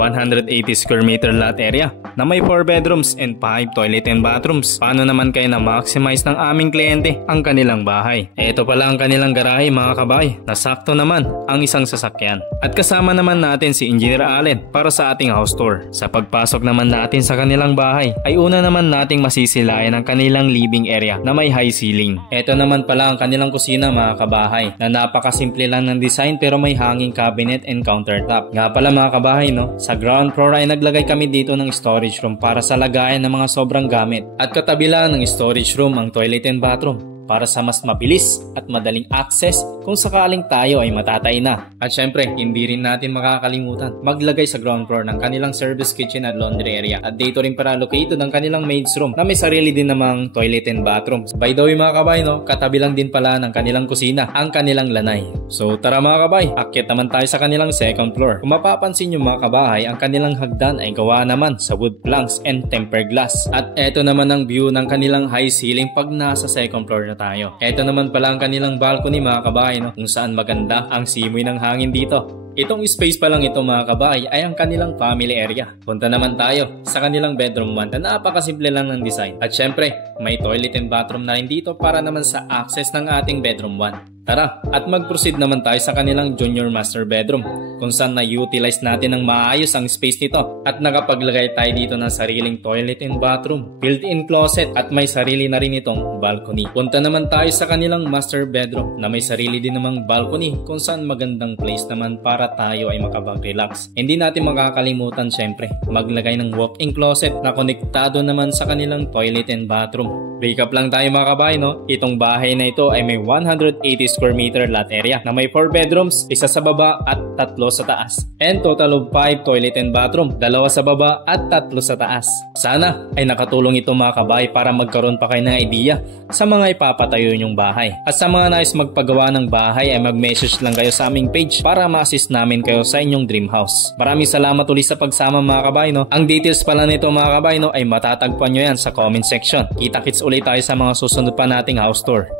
180 square meter lot area na may 4 bedrooms and 5 toilet and bathrooms. Paano naman kaya na-maximize ng aming kliyente ang kanilang bahay? Ito pala ang kanilang garahe mga kabay, na sakto naman ang isang sasakyan. At kasama naman natin si Engineer Allen para sa ating house tour. Sa pagpasok naman natin sa kanilang bahay ay una naman nating masisilayan ang kanilang living area na may high ceiling. Ito naman pala ang kanilang kusina mga kabahay, na napakasimple lang ng design pero may hanging cabinet and countertop. Nga pala mga kabahay, no, sa ground floor ay naglagay kami dito ng storage room para sa lagayan ng mga sobrang gamit. At katabi lang ng storage room ang toilet and bathroom para sa mas mabilis at madaling access kung sakaling tayo ay matatay na. At syempre, hindi rin natin makakalimutan maglagay sa ground floor ng kanilang service kitchen at laundry area. At dito rin para located ang kanilang maid's room na may sarili din namang toilet and bathroom. By the way mga kabay, no, katabi lang din pala ng kanilang kusina ang kanilang lanay. So tara mga kabay, akyat naman tayo sa kanilang second floor. Kung mapapansin nyo mga kabahay, ang kanilang hagdan ay gawa naman sa wood planks and tempered glass. At eto naman ang view ng kanilang high ceiling pag nasa second floor na tayo. Ito naman pala ang kanilang balcony mga kabahay, no, kung saan maganda ang simoy ng hangin dito. Itong space pa lang ito mga kabahay ay ang kanilang family area. Punta naman tayo sa kanilang bedroom 1 na napakasimple lang ng design. At syempre, may toilet and bathroom na rin dito para naman sa access ng ating bedroom 1. Tara, at mag-proceed naman tayo sa kanilang junior master bedroom kung saan na-utilize natin ng maayos ang space nito at nakapaglagay tayo dito ng sariling toilet and bathroom, built-in closet at may sarili na rin itong balcony. Punta naman tayo sa kanilang master bedroom na may sarili din namang balcony kung saan magandang place naman para tayo ay makapag-relax. Hindi natin makakalimutan syempre maglagay ng walk-in closet na konektado naman sa kanilang toilet and bathroom. Recap lang tayo mga kabay, no? Itong bahay na ito ay may 180 square meter lot area na may 4 bedrooms, isa sa baba at 3 sa taas. And total of 5 toilet and bathroom, 2 sa baba at 3 sa taas. Sana ay nakatulong ito mga kabay para magkaroon pa kayo ng idea sa mga ipapatayo nyong bahay. At sa mga nais magpagawa ng bahay ay mag-message lang kayo sa aming page para ma-assist namin kayo sa inyong dream house. Maraming salamat ulit sa pagsama mga kabay, no? Ang details pala nito mga kabay, no, ay matatagpuan nyo yan sa comment section. Kita-kits ulit tayo sa mga susunod pa nating house tour.